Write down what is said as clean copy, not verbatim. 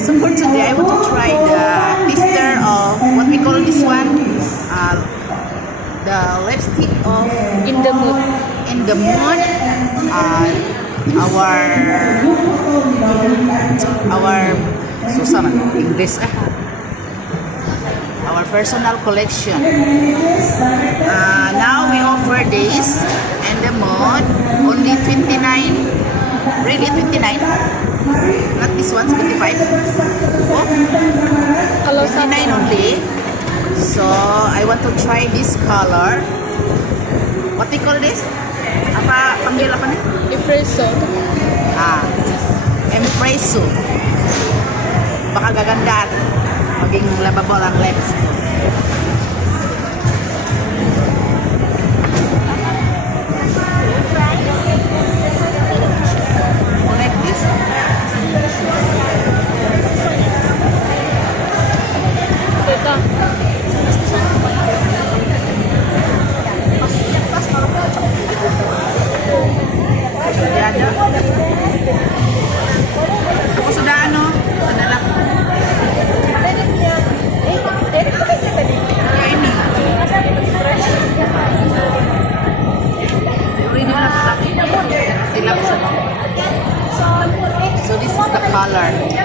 So for today, I want to try the tester of what we call this one, the lipstick of In the mood. In the Mood. Our susah man English our personal collection. Now we offer this in the Mood only 29. Really 29? Not this one, 75. Oh, Kalau 29 only. So I want to try this color. What we call this? Apa panggil apa nih? espresso. Espresso. Baka gaganda. Maging lababo ang lips. Like this. Ito. Yan. Ako sudah ano? Sadala. Ya ini. Ini na silap sa. So this is the color.